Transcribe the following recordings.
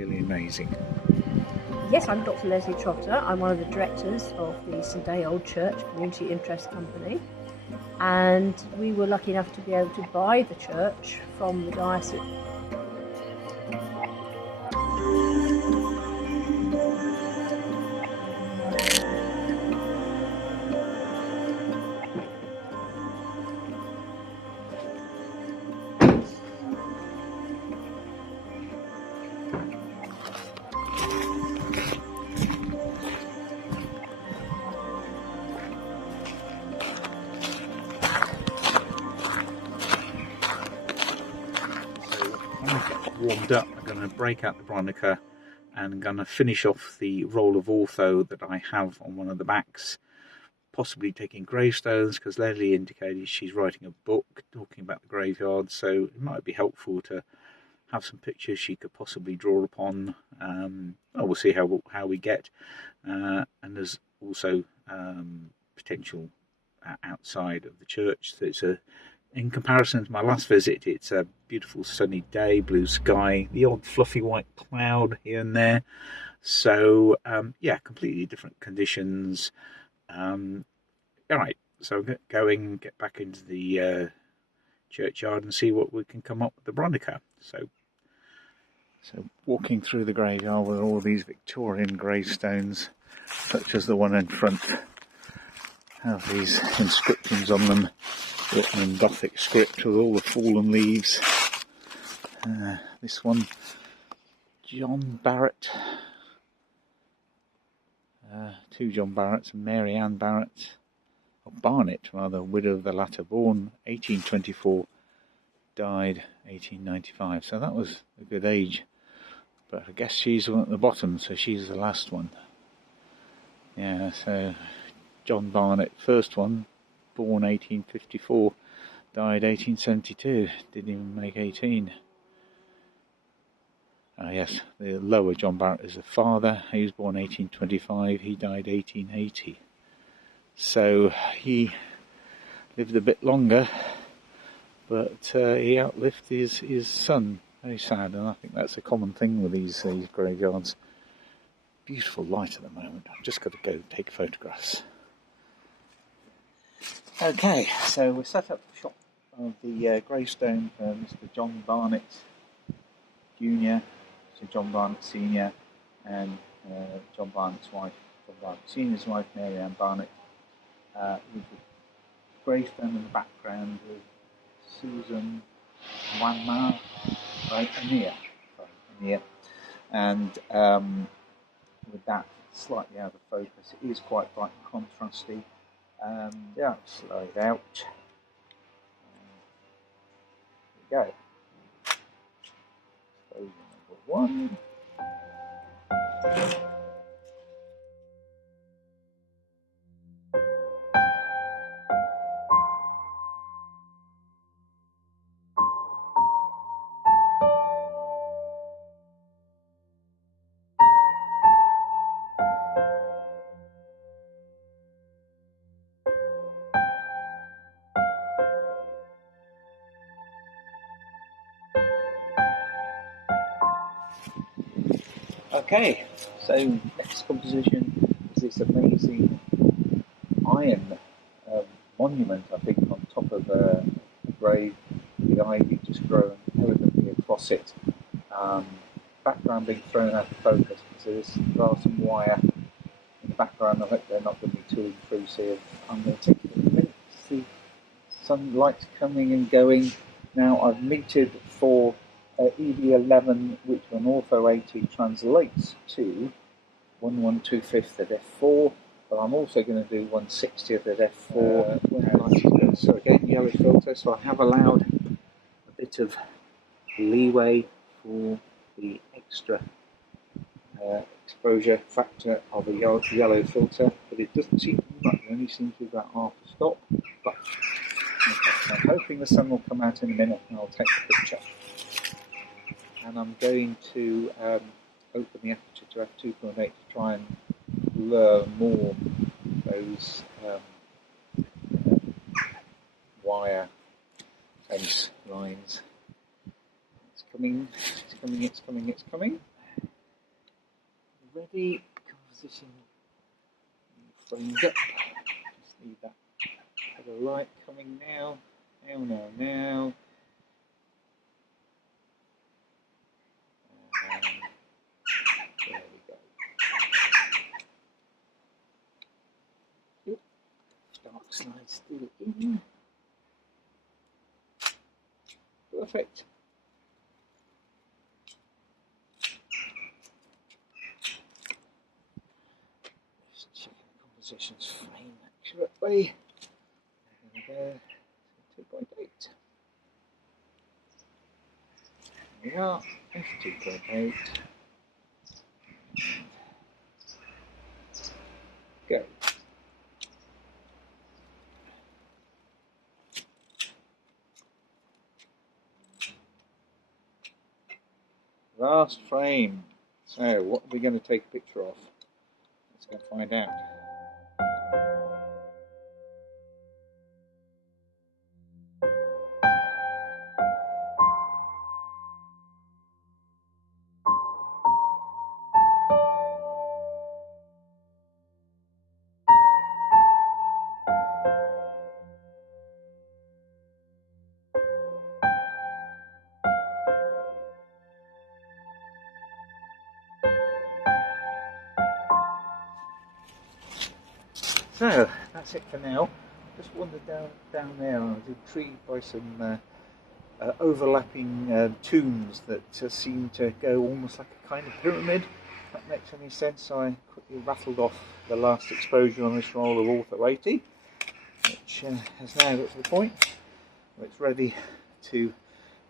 really amazing. Yes, I'm Dr Lesley Trotter. I'm one of the directors of the St Day Old Church Community Interest Company, and we were lucky enough to be able to buy the church from the diocese. When I get warmed up, I'm going to break out the Bronica and I'm going to finish off the roll of ortho that I have on one of the backs, possibly taking Gravestones, because Leslie indicated she's writing a book talking about the graveyard, so it might be helpful to have some pictures she could possibly draw upon. We'll see how we get, and there's also potential outside of the church. So it's in comparison to my last visit, it's a beautiful sunny day, blue sky, the odd fluffy white cloud here and there. So completely different conditions. Alright, so get back into the churchyard and see what we can come up with the Bronica. So walking through the graveyard with all these Victorian gravestones, such as the one in front, have these inscriptions on them, written in Gothic script with all the fallen leaves. This one, John Barrett, two John Barretts, and Mary Ann Barrett, or Barnett rather, widow of the latter, born 1824, died 1895. So that was a good age. But I guess she's the one at the bottom, so she's the last one. Yeah, so John Barnett, first one, born 1854, died 1872, didn't even make 18. Yes, the lower John Barrett is the father. He was born 1825, he died 1880. So he lived a bit longer, but he outlived his son. Very sad, and I think that's a common thing with these graveyards. Beautiful light at the moment. I've just got to go take photographs. Okay, so we set up the shop of the gravestone for Mr. John Barnett Jr., so John Barnett Sr., and John Barnett's wife, John Barnett Sr.'s wife, Mary Ann Barnett, with the gravestone in the background with Susan Wanma, Anea, and with that slightly out of focus, it is quite bright and contrasty. Slow it out. There we go. Exposure number 1. Okay, so next composition is this amazing iron monument, I think, on top of a grave with ivy just growing elegantly across it. Background being thrown out of focus, so there's glass and wire in the background. I hope they're not going to be too intrusive. I'm going to take a minute to see sunlight coming and going. Now I've metered for ED11, which on ortho 80 translates to 1/125 at f4, but I'm also going to do 1/60 at f4. So again, yellow filter, so I have allowed a bit of leeway for the extra exposure factor of a yellow filter, but it doesn't seem to be much. It only seems to be about half a stop. But okay, so I'm hoping the sun will come out in a minute and I'll take the picture. And I'm going to open the aperture to f2.8 to try and blur more those wire fence lines. It's coming, it's coming, it's coming, it's coming. ready. Composition framed up. Just need that head of light coming now. Now. There we go. Yep. Dark side still in. Perfect. Just checking the composition's frame accurately. There we go. 2.8. There we are. F2.8. Go. Last frame. So, what are we going to take a picture of? Let's go find out. So, that's it for now. Just wandered down there. I was intrigued by some overlapping tombs that seem to go almost like a kind of pyramid. If that makes any sense. I quickly rattled off the last exposure on this roll of Author 80, which has now got to the point where it's ready to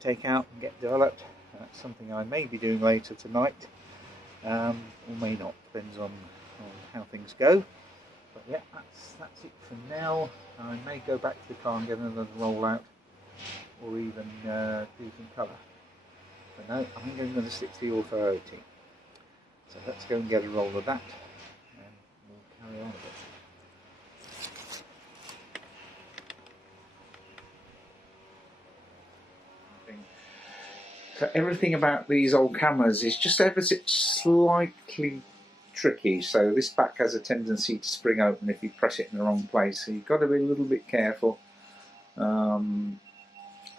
take out and get developed. That's something I may be doing later tonight, or may not, depends on how things go. But yeah, that's it for now. I may go back to the car and get another roll out, or even do some colour. But no, I'm going to stick to the Author 80. So let's go and get a roll of that, and we'll carry on a bit. So everything about these old cameras is just ever so slightly tricky. So this back has a tendency to spring open if you press it in the wrong place. So you've got to be a little bit careful.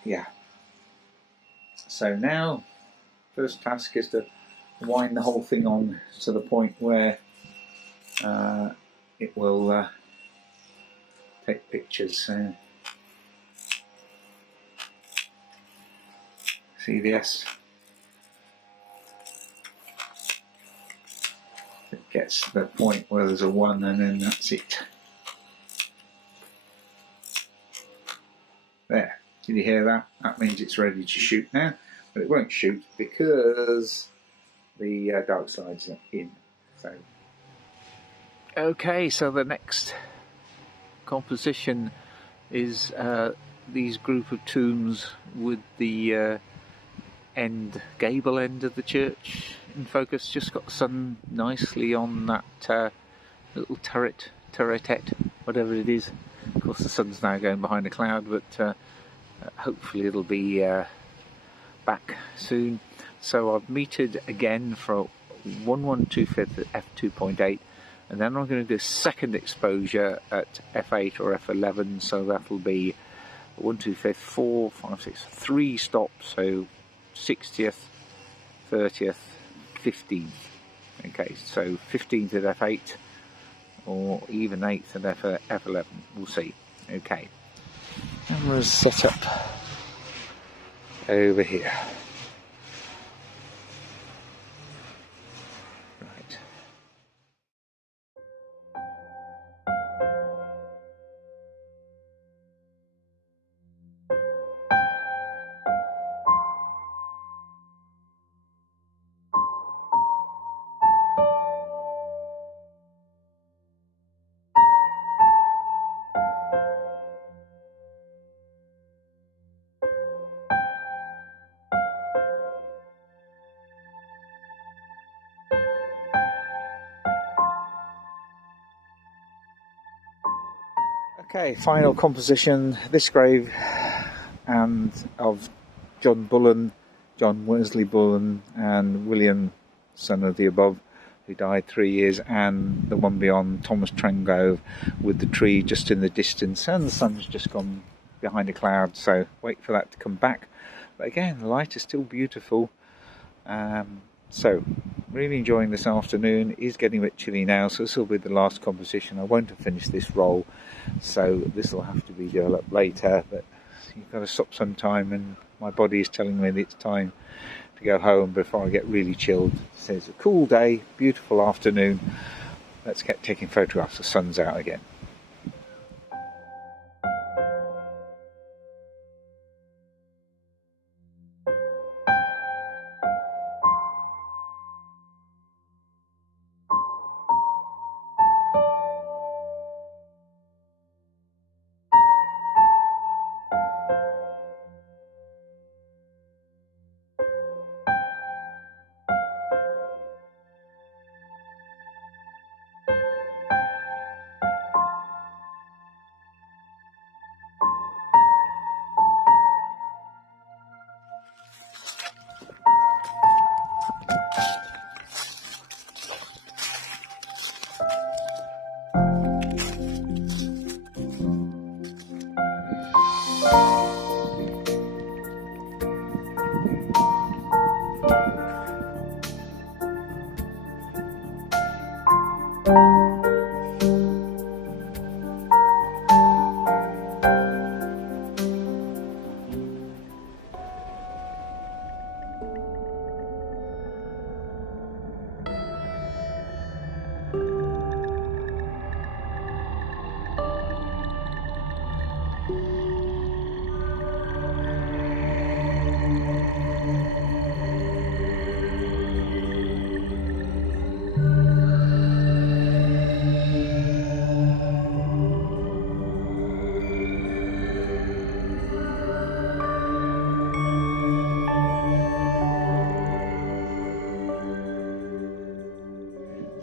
Yeah. So now, first task is to wind the whole thing on to the point where it will take pictures. See this? It gets to the point where there's a 1 and then that's it. There. Did you hear that? That means it's ready to shoot now, but it won't shoot because the dark side's in. So, okay, so the next composition is these group of tombs with the gable end of the church in focus. Just got the sun nicely on that little turretette, whatever it is. Of course the sun's now going behind a cloud, but hopefully it'll be back soon. So I've metered again for 1/125 at f2.8, and then I'm going to do a second exposure at f8 or f11, so that'll be 1/2, 4, 5, 6, 3 stops, so 60th, 30th, 15th. Okay, so 15th at f8 or even 8th at f11, we'll see. Okay, camera's set up over here. Right. Okay, final composition. This grave and of John Wesley Bullen and William, son of the above, who died 3 years, and the one beyond Thomas Trengrove with the tree just in the distance, and the sun's just gone behind a cloud, so wait for that to come back. But again, the light is still beautiful. So really enjoying this afternoon. It is getting a bit chilly now, so this will be the last composition. I won't have finished this roll, so this will have to be developed later, but you've got to stop sometime, and my body is telling me that it's time to go home before I get really chilled. So it's a cool day, beautiful afternoon. Let's get taking photographs. The sun's out again.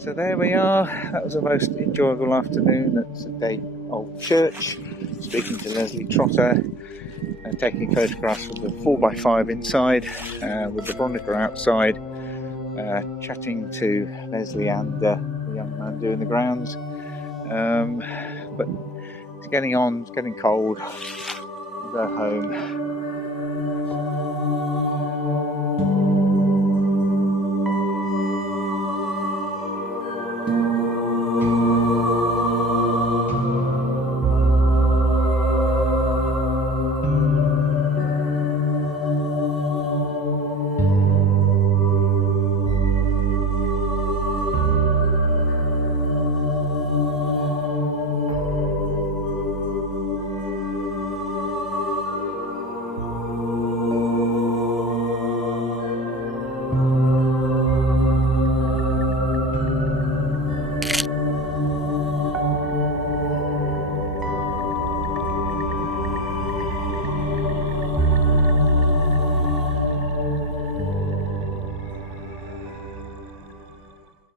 So there we are. That was a most enjoyable afternoon at St Old Church, speaking to Lesley Trotter and taking photographs of the 4x5 inside with the Bronica outside, chatting to Lesley and the young man doing the grounds. But it's getting on, it's getting cold. I'll go home.